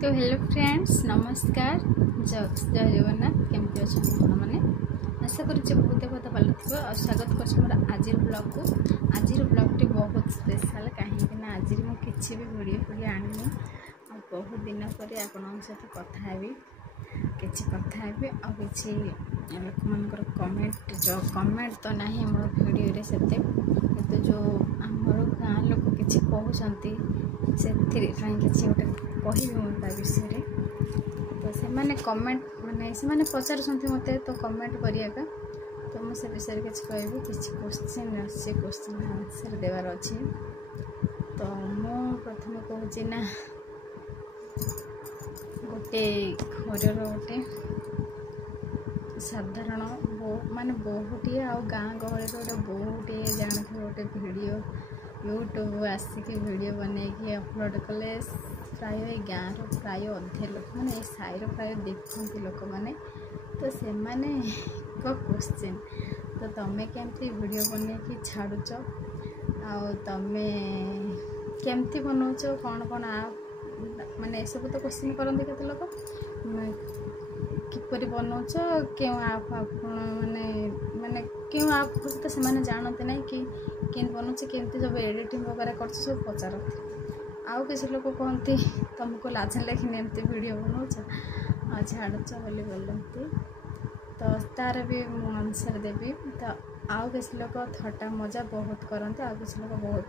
तो hello friends नमस्कार जय जगन्नाथ केमती अच्छा मैंने आशा करुचे बहुत बहुत भल थी और स्वागत कर आज ब्लॉग को। आज ब्लॉग टी बहुत स्पेशल कहीं आज मुझे भी वीडियो आनी बहुत दिन पर आपण सहित कथा किसी कथा आ कि लोक मान कमेंट जो कमेंट तो ना मोर वीडियो से तो जो आमर गाँ लोक किसी कहते से किसी गोटे कह विषय तो से कमेंट माने से पचार मत तो कमेंट करिएगा तो मुझे विषय किसी कहबी किसी क्वेश्चन अच्छे क्वेश्चन आंसर देवार अच्छे। तो मु प्रथम कहूँ ना गोटे घर गोटे साधारण माने बहुटे आ गाँ गहल गोटे बहुटे जानते गोटे वीडियो यूट्यूब आसिक वीडियो बनैकी अपलोड कले प्राय गाँव प्राय अधे लोक मैंने साइर प्राय देखते लोक मैंने तो से क्वेश्चन तो तुम्हें केमती वीडियो बनैकी छाड़ुच आमे केमती बनाऊच कौन कौन आप माने सब तो क्वेश्चन करते केते लोक किपरि बनाऊच क्यों आप माने माने क्यों आप तो से जानते ना कि केन बनाऊच केमती सब एडिटिंग वगैरह कर सब पचारती आउ किसी लोग कहते तुमको लाज लगे एमती वीडियो बनाऊच छाड़ुच बोली बोलती तो तार भी मु आंसर देवी। तो आउ किसी लोग थट्टा मजा बहुत करते आ किसी लोग बहुत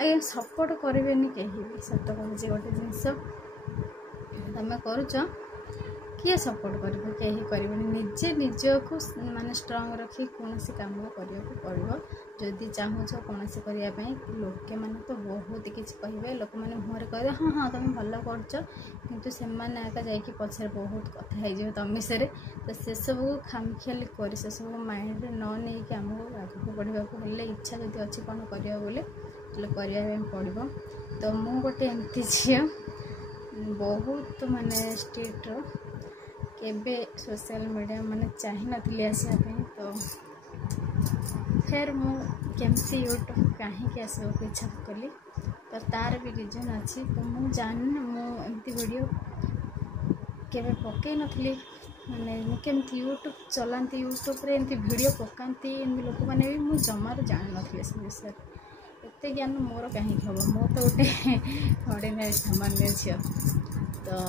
आगे सपोर्ट करेंगे कहीं भी सत कहूँ गोटे जिनस तुम करुच किए सपोर्ट करेंगे कहीं करेंगे निजे निजक माने स्ट्रंग रखी कौन कम करने पड़ो जदि चाहूच कौन से करने लोके मैंने तो बहुत किसी कहे लोक मैंने मुहर कहे हाँ हाँ तुम भल कर जाकि पछे बहुत कथा हो तुम विषय तो से सब खामखियाली कर से सब माइंड न नहीं आमको आगे बढ़ाक इच्छा जब अच्छी कौन करवा बोले करने पड़ो। तो मु गोटे एमती झी बहुत माने स्ट्रीट केबे सोशल मीडिया माने चाही नथली आसापी तो फिर मु केमती यूट्यूब कहीं आसवाक इच्छा कली तो तार भी रिजन अच्छी। तो मु जानी मुझे वीडियो केबे पकई नथली माने केमती यूट्यूब चलाती यूट्यूब रे एमती वीडियो पकाती लोक मैंने भी मुझे जमार जान नथली से विषय एत ज्ञान मोर कहीं हम मो तो गोटे ऑर्डिनरी सामान्य झी तो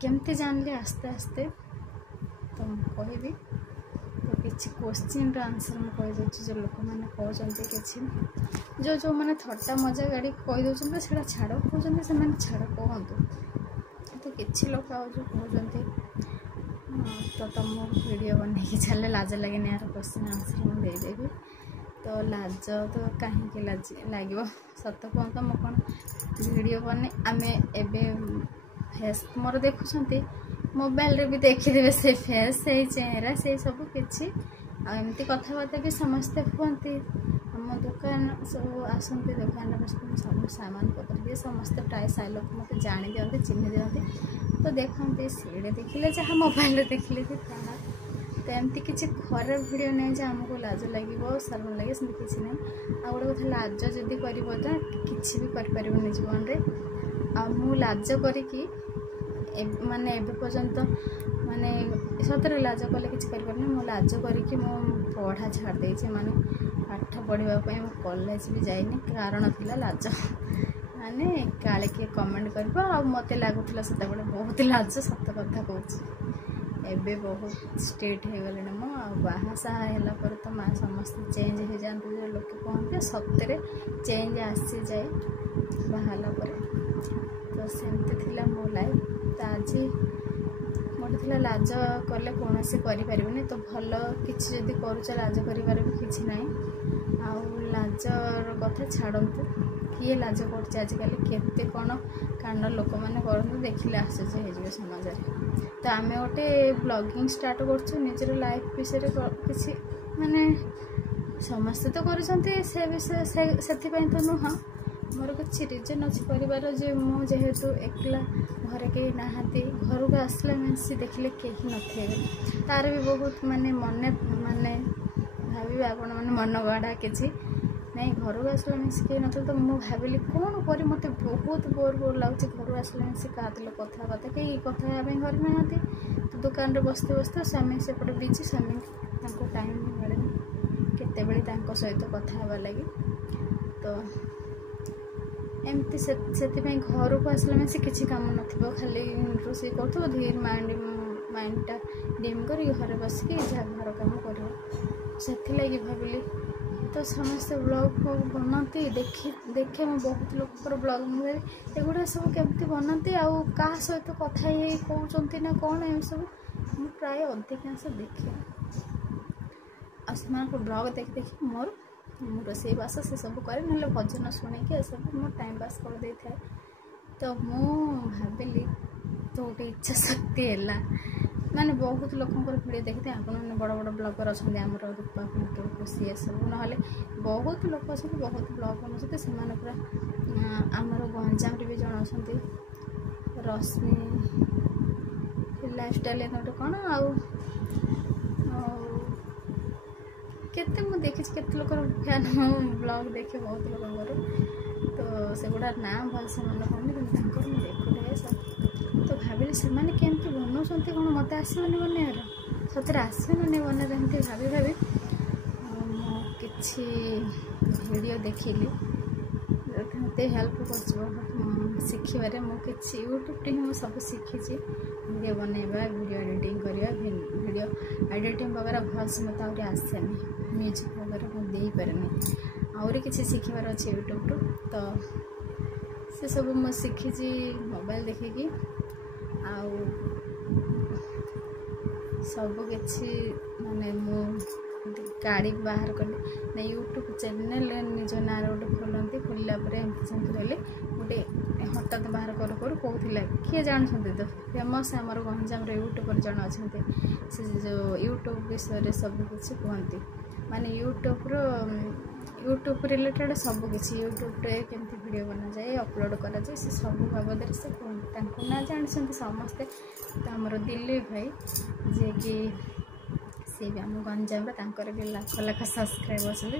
केमती जानली आस्ते आस्ते तो कहबी तो किसी क्वेश्चन आंसर मुझे कहीदे जो लोक मैंने कहते कि जो जो मैंने थट्टा मजा गाड़ी कहीदे से छाड़ कहते से छाड़ कहतु तो किसी लोग आ जो कहते तो तुम वीडियो बनैकी छाड़े लाज लगे यार क्वेश्चन आंसर मुझे देदेवी तो लाज तो कहीं लगे सत कहत मो कौन वीडियो बने आम एवं फेस मोर देखुं मोबाइल रे भी देखीदे से फेस से चेहरा से सब किसी आमती कथबार्ता भी समस्ते कहते आम दुकान सब आसती दुकान सब सामान पत्र दिए समस्ते प्राय साइ लोग मत जानी दिखते चिन्ह दिखते तो देखते सीढ़े देखिले जहाँ मोबाइल देखिले भी क्या तो एमती किसी खराब वीडियो नहीं जे आमको लाज लगे शर्म लगे से किसी ना आ गोटे कथा लाज जदि कर किसी भी कर जीवन में आ मु लाज करी माने एबे पर्यंत माने सतरे लाज कले किसी करें मु लाज करी मो पढ़ा छाड़ देचे माने पाठ पढ़ापी कॉलेज भी जाइनी कारण थिला लाज माने काले किए कमेंट कर मत लगुला से बहुत लाज सत कथा कहूँ एबे बहुत स्ट्रेट हो गले मो बाहा साहा है तो माँ समस्त चेंज हो जाते जो लोग कहते सतरे चेंज आसी जाए बाहला तो सेमती थिला मो लाइफ तो आज गोटे थी लाज कले कौन से करें तो भल किसी जदि करुच लाज कर किसी ना लाजर कथा छाड़तु किए लाज कर आजिकल केते कौन कांड लोक मैंने करते देखिले आश्चर्य हो समाज में। तो आम गोटे ब्लॉगिंग स्टार्ट कर लाइफ विषय किसी माने समस्ते तो कर से विषय से तो नुह मोर किसी रिजन अच्छी कर जेहेतु एकला घर कहीं नहांती घर को आसला मीनस देखिले कहीं न तार भी बहुत माने मन माने भावी आपण मैंने मन गढ़ा किसी ନାଇଁ ଘରକୁ ଆସିଲେ ମିଶି କେହି ନଥିଲେ ତ ମୁଁ ଭାବିଲି କ'ଣ କରି ମୋତେ ବହୁତ ବୋର୍ ଲାଗୁଛି। ଘରୁ ଆସିଲେ ମିଶି କାହା ଥିଲେ କଥାବାର୍ତ୍ତା କେହି କଥା ହେବା ପାଇଁ ଘରେ ନାହାନ୍ତି। ତ ଦୋକାନରେ ବସିତେ ସ୍ୱାମୀ ସେପଟେ ବିଜି, ସ୍ୱାମୀ ତାଙ୍କୁ ଟାଇମ୍ ମିଳେନି କେତେବେଳେ ତାଙ୍କ ସହିତ କଥା ହେବା ଲାଗି। ତ ଏମିତି ସେଥିପାଇଁ ଘରକୁ ଆସିଲେ ମିଶି କିଛି କାମ ନଥିବ, ଖାଲି ରୋଷେଇ କରୁଥିବ, ଧୀରେ ମାଇଣ୍ଡଟା ଡିମ୍ କରିକି ଘରେ ବସିକି ଯାହା ଘର କାମ କରିବ। ସେଥିଲାଗି ଭାବିଲି ତ ସମସ୍ତେ ବ୍ଲଗ୍ ବନାନ୍ତି, ଦେଖେ ମୁଁ ବହୁତ ଲୋକଙ୍କର ବ୍ଲଗ୍, ମୁଁ ଏଗୁଡ଼ା ସବୁ କେମିତି ବନାନ୍ତି ଆଉ କାହା ସହିତ କଥା ହେଇ କହୁଛନ୍ତି ନା କ'ଣ, ଏସବୁ ମୁଁ ପ୍ରାୟ ଅଧିକାଂଶ ଦେଖେ। ଆଉ ସେମାନଙ୍କ ବ୍ଲଗ୍ ଦେଖି ମୁଁ ରୋଷେଇବାସ ସେସବୁ କରେ, ନହେଲେ ଭଜନ ଶୁଣିକି ଏସବୁ ମୋ ଟାଇମ୍ ପାସ୍ କରିଦେଇଥାଏ। ତ ମୁଁ ଭାବିଲି ତ ଗୋଟେ ଇଚ୍ଛା ଶକ୍ତି ହେଲା, ମାନେ ବହୁତ ଲୋକଙ୍କର ଭିଡ଼ିଓ ଦେଖିଥାଏ। ଆପଣମାନେ ବଡ଼ ବଡ଼ ବ୍ଲଗର୍ ଅଛନ୍ତି, ଆମର ରୂପା ପିଣ୍ଟୁ ଖୁସି ଏସବୁ, ନହେଲେ ବହୁତ ଲୋକ ଅଛନ୍ତି ବହୁତ ବ୍ଲଗ୍ ବନାଉଛନ୍ତି। ସେମାନେ ପୁରା ଆମର ଗଞ୍ଜାମରେ ବି ଜଣେ ଅଛନ୍ତି ରଶ୍ମି ଲାଇଫଷ୍ଟାଇଲ୍ ଗୋଟେ କ'ଣ, ଆଉ କେତେ ମୁଁ ଦେଖିଛି କେତେ ଲୋକର ଫ୍ୟାନ୍, ମୁଁ ବ୍ଲଗ୍ ଦେଖେ ବହୁତ ଲୋକଙ୍କର। ତ ସେଗୁଡ଼ା ନାଁ ଭଲସେ ମନେ ପଡ଼ୁନି, କିନ୍ତୁ ତାଙ୍କର ମୁଁ ଦେଖୁଥାଏ ସବୁ। ତ ଭାବିଲି ସେମାନେ କେମିତି ବନାଉଛନ୍ତି, କ'ଣ ମୋତେ ଆସିବନି ବନେଇବାର, ସତରେ ଆସିବନି ବନେଇବାର। ଏମିତି ଭାବି ମୁଁ କିଛି ଭିଡ଼ିଓ ଦେଖିଲି ମୋତେ ହେଲ୍ପ କରିଛି ଶିଖିବାରେ। ମୁଁ କିଛି ୟୁଟ୍ୟୁବରେ ହିଁ ମୁଁ ସବୁ ଶିଖିଛି, ଭିଡ଼ିଓ ବନେଇବା, ଭିଡ଼ିଓ ଏଡ଼ିଟିଂ କରିବା। ଭିଡ଼ିଓ ଏଡ଼ିଟିଂ ବଗେରା ଭଲସେ ମୋତେ ଆହୁରି ଆସେନି, ମ୍ୟୁଜିକ୍ ବଗେରା ମୁଁ ଦେଇପାରେନି। ଆହୁରି କିଛି ଶିଖିବାର ଅଛି ୟୁଟ୍ୟୁବରୁ, ତ ସେସବୁ ମୁଁ ଶିଖିଛି ମୋବାଇଲ୍ ଦେଖିକି। ଆଉ ସବୁକିଛି ମାନେ ମୁଁ ଗାଡ଼ି ବାହାର କଲି ନା ୟୁଟ୍ୟୁବ୍ ଚ୍ୟାନେଲ୍ ନିଜ ନାଁରେ ଗୋଟେ ଖୋଲନ୍ତି, ଖୋଲିଲା ପରେ ଏମିତି ସେମିତି କଲି ଗୋଟେ ହଠାତ୍ ବାହାର କରୁ କହୁଥିଲା କିଏ ଜାଣୁଛନ୍ତି ତ ଫେମସ୍ ଆମର ଗଞ୍ଜାମର ୟୁଟ୍ୟୁବର୍ ଜଣେ ଅଛନ୍ତି, ସେ ଯେଉଁ ୟୁଟ୍ୟୁବ୍ ବିଷୟରେ ସବୁକିଛି କୁହନ୍ତି, ମାନେ ୟୁଟ୍ୟୁବ୍ ରିଲେଟେଡ଼୍ ସବୁକିଛି, ୟୁଟ୍ୟୁବ୍ରେ କେମିତି ଭିଡ଼ିଓ ବନାଯାଏ, ଅପଲୋଡ଼ କରାଯାଏ, ସେ ସବୁ ବାବଦରେ ସେ କୁହନ୍ତି। ତାଙ୍କୁ ନାଁ ଜାଣିଛନ୍ତି ସମସ୍ତେ। ତ ଆମର ଦିଲ୍ଲୀପ ଭାଇ ଯିଏକି ସେ ବି ଆମ ଗଞ୍ଜାମରେ, ତାଙ୍କର ବି ଲାଖ ସବସ୍କ୍ରାଇବ୍ ଅଛନ୍ତି।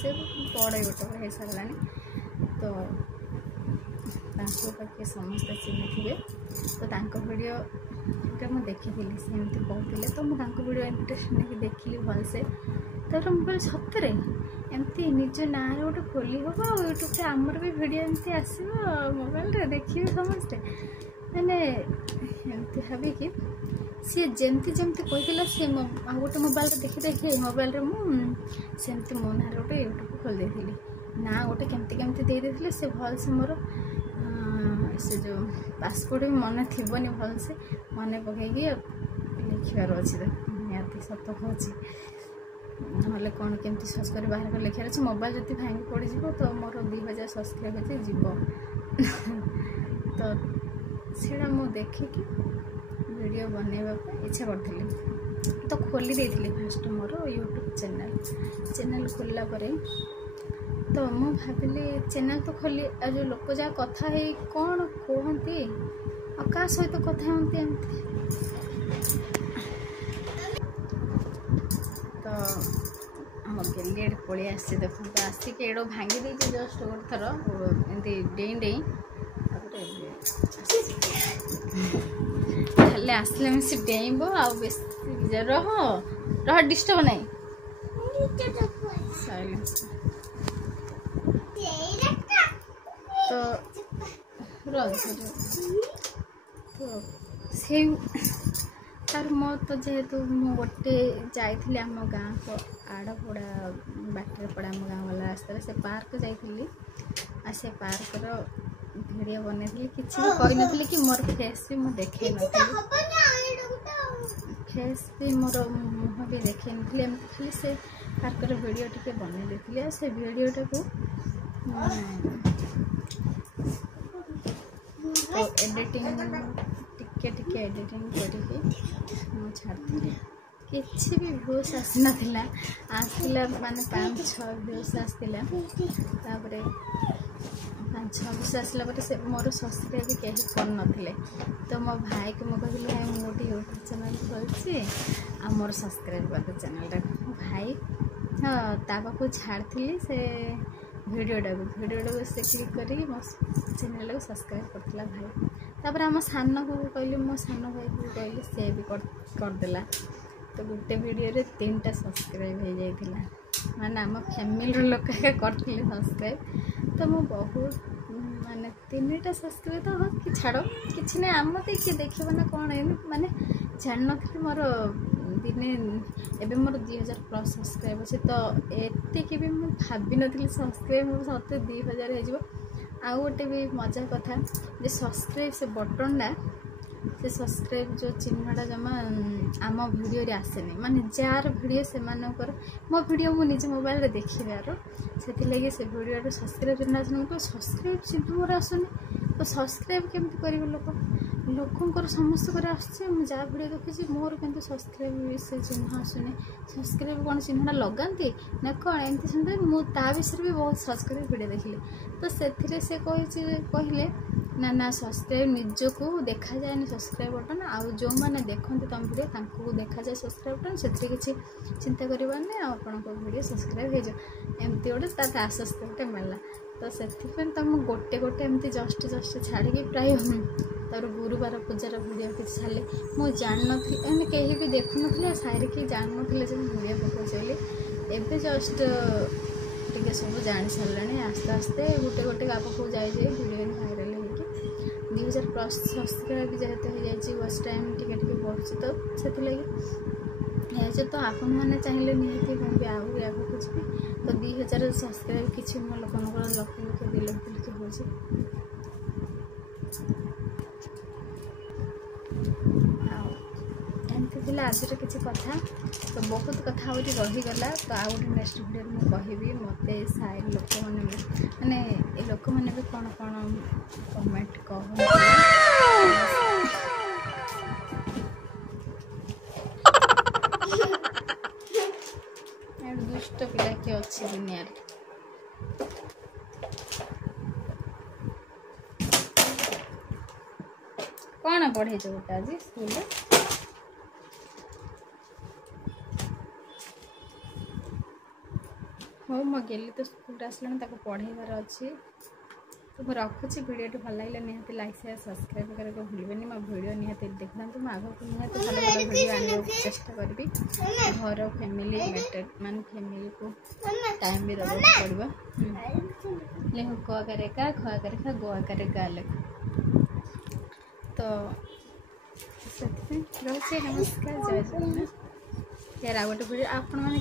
ସେ ବଡ଼ ୟୁଟ୍ୟୁବର୍ ହେଇସାରିଲାଣି, ତ ତାଙ୍କୁ ବାକି ସମସ୍ତେ ଚିହ୍ନିଥିବେ। ତ ତାଙ୍କ ଭିଡ଼ିଓଟା ମୁଁ ଦେଖିଥିଲି, ସେ ଏମିତି କହୁଥିଲେ, ତ ମୁଁ ତାଙ୍କ ଭିଡ଼ିଓ ଇଣ୍ଟରେଷ୍ଟ ନେଇକି ଦେଖିଲି ଭଲସେ। ତାପରେ ମୁଁ କହିଲି ସତରେ ଏମିତି ନିଜ ନାଁରେ ଗୋଟେ ଖୋଲି ହେବ, ଆଉ ୟୁଟ୍ୟୁବରେ ଆମର ବି ଭିଡ଼ିଓ ଏମିତି ଆସିବ, ମୋବାଇଲରେ ଦେଖିବେ ସମସ୍ତେ, ମାନେ ଏମିତି ଭାବିକି ସିଏ ଯେମିତି କହିଥିଲା, ସିଏ ଆଉ ଗୋଟେ ମୋବାଇଲରେ ଦେଖି ମୋବାଇଲରେ ମୁଁ ସେମିତି ମୋ ନାଁରେ ଗୋଟେ ୟୁଟ୍ୟୁବ୍ ଖୋଲି ଦେଇଥିଲି। ନା ଗୋଟେ କେମିତି ଦେଇଦେଇଥିଲି, ସେ ଭଲସେ ମୋର ସେ ଯେଉଁ ପାସପୋର୍ଟ ବି ମନେ ଥିବନି, ଭଲସେ ମନେ ପକାଇକି ଲେଖିବାର ଅଛି। ତ ନିହାତି ସତ କହୁଛି, ନହେଲେ କ'ଣ କେମିତି ସର୍ଚ୍ଚ କରି ବାହାର କରି ଲେଖିବାର ଅଛି। ମୋବାଇଲ ଯଦି ଭାଙ୍ଗି ପଡ଼ିଯିବ ତ ମୋର 2000 ସବସ୍କ୍ରାଇବ୍ ଯିବ। ତ ସେଇଟା ମୁଁ ଦେଖିକି ଭିଡ଼ିଓ ବନେଇବା ପାଇଁ ଇଚ୍ଛା କରିଥିଲି, ତ ଖୋଲି ଦେଇଥିଲି ଫାଷ୍ଟ ମୋର ୟୁଟ୍ୟୁବ୍ ଚ୍ୟାନେଲ୍ ଖୋଲିଲା ପରେ। ତ ମୁଁ ଭାବିଲି ଚ୍ୟାନେଲ୍ ତ ଖୋଲି, ଆଉ ଯେଉଁ ଲୋକ ଯାହା କଥା ହେଇ କ'ଣ କୁହନ୍ତି ଆଉ କାହା ସହିତ କଥା ହୁଅନ୍ତି ଏମିତି। ତ ଆମ ଗେଲିଆଡ଼େ ପଳେଇ ଆସିଛି, ଦେଖନ୍ତୁ ଆସିକି ଏଡ଼ୁ ଭାଙ୍ଗି ଦେଇଛି ଜଷ୍ଟ ଗୋଟେ ଥର ଏମିତି ଡେଇଁ ତାପରେ ଖାଲି ଆସିଲେ ମିଶି ଡେଇଁବ, ଆଉ ବେଶୀ ରହ ଡିଷ୍ଟର୍ବ ନାହିଁ। ତ ସେଇ ତାର ମୋ ତ ଯେହେତୁ ମୁଁ ଗୋଟେ ଯାଇଥିଲି ଆମ ଗାଁକୁ ଆଡ଼ପଡ଼ା ବାଟରେ ପଡ଼ା, ଆମ ଗାଁ ବାଲା ରାସ୍ତାରେ ସେ ପାର୍କ ଯାଇଥିଲି, ଆଉ ସେ ପାର୍କର ଭିଡ଼ିଓ ବନେଇଥିଲି। କିଛି ବି କହିନଥିଲି କି ମୋର ଫେସ୍ ବି ମୁଁ ଦେଖେଇ ନଥିଲି, ଫେସ୍ ବି ମୋର ମୁହଁ ବି ଦେଖେଇ ନଥିଲି, ଏମିତି ଖାଲି ସେ ପାର୍କର ଭିଡ଼ିଓ ଟିକେ ବନେଇ ଦେଇଥିଲି। ଆଉ ସେ ଭିଡ଼ିଓଟାକୁ ଏଡ଼ିଟିଂ ଟିକେ ଏଡ଼ିଟିଂ କରିକି ମୁଁ ଛାଡ଼ିଥିଲି। କିଛି ବି ଭ୍ୟୁଜ୍ ଆସିନଥିଲା, ମାନେ 5-6 ଭ୍ୟୁଜ୍ ଆସିଥିଲା। ତାପରେ 5-6 ଭ୍ୟୁଜ୍ ଆସିଲା ପରେ ସେ ମୋର ସବସ୍କ୍ରାଇବ୍ ବି କେହି କରୁନଥିଲେ। ତ ମୋ ଭାଇକୁ ମୁଁ କହିଲି, ଭାଇ ମୁଁ ଗୋଟେ ୟୁଟ୍ୟୁବ୍ ଚ୍ୟାନେଲ୍ ଖୋଲିଛି, ଆଉ ମୋର ସବସ୍କ୍ରାଇବ୍ କରିଦେ ଚ୍ୟାନେଲ୍ଟା। ମୋ ଭାଇ हाँ ता पाखु छाड़ी से भिडियोटा को से क्लिक कर मो चैनल को सब्सक्राइब करता भाई। तापर आम सान को कहली मो सान भाई को कहली से भी करदेला। तो गोटे वीडियो 3टा सब्सक्राइब हो जाइए माने आम फैमिली लोक करते सब्सक्राइब। तो मुझे बहुत माने 3टा सब्सक्राइब तो हाँ कि छाड़ कि ना आम मत किए देखो ना कौन माने जान नी मोर दिने एबे मोर 2000+ सब्सक्राइब अच्छे। तो एतिक भी मुझे भाभी नी सब्सक्राइब मोर सत 2000 हो। आउ गोटे भी मजा कथा जे सब्सक्राइब से बटनटा से सब्सक्राइब जो चिन्हटा जमा आम वीडियो रे आसेनी माने जार वीडियो से मानकर मो वीडियो मु निज मोबाइल रे देखिबार से लगे से वीडियो सब्सक्राइब चिन्ह सब्सक्राइब चिन्ह मोर आसुनी। तो सब्सक्राइब केमती करेंगे लोकंर समस्त जहाँ वीडियो देखी मोर कि सब्सक्राइब से चिन्ह आसुनी। सब्सक्राइब कौन चिन्हटा लगाती ना कौन एमती सुनते मुझे विषय भी बहुत सब्सक्राइब वीडियो देखिले। तो से कहले ना सब्सक्राइब निजको देखा जाए सब्सक्राइब बटन आउ जो मैंने देखते तुम वीडियो देखा जाए सब्सक्राइब बटन से किसी चिंता करवानी आपण वीडियो सब्सक्राइब हो जाए एमती गोटे आश्वस्त गोटे मिलला। तो से तुम गोटे गोटे एमती जस्ट छाड़ी प्राय तर गुरुवार पूजार वीडियो किसी छाड़े मुझे जान नी कहीं भी देखु नी सारे कि जान नी वीडियो पकाऊँ बोली एवं जस्ट टे सब जानी सारे आस्ते आस्ते गोटे गोटे पाखक जाए वीडियो भाइराल होगी 2000+ सब्सक्राइब जेहेतु हो जाए वॉच टाइम टिके बढ़ुची। तो से तो आपण मैंने चाहिए निहती मैं भी आहरी आगे जी। तो 2000 सब्सक्राइब किसी मो लोक लक्ष लक्ष 2 लक्ष हो एमती आज किसी कथा। तो बहुत कथा रहीगला। तो आउ गए नेक्स्ट वीडियो में कहबी मत साइड लोक मैंने ये लोक मैंने भी कौन कौन कमेंट कह दुष्ट पिला किए अच्छी दुनिया कौन पढ़े गोटे आज स्कूल हो मो गेली तो स्कूल आसला पढ़ेबार अच्छी। तो मुझे रखुच्छी वीडियो भल लगे निहाती लाइक शेयर सब्सक्राइब करके भूलबेनि। मो वीडियो निहाती देखना मुझे आगे निहाती भल भल वीडियो आने चेष्टा करी। घर फैमिली मैटर मान फैमिली को टाइम भी दबा पड़ो लेख क करे का ख करे खा गो करे गा लेख। तो रोचे नमस्कार जय जगन्नाथ। यार आ गोटे वीडियो आपण मैंने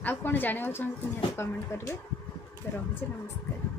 आ कौन जानवा चाहते निहाती कमेंट करेंगे। तो रोचे नमस्कार।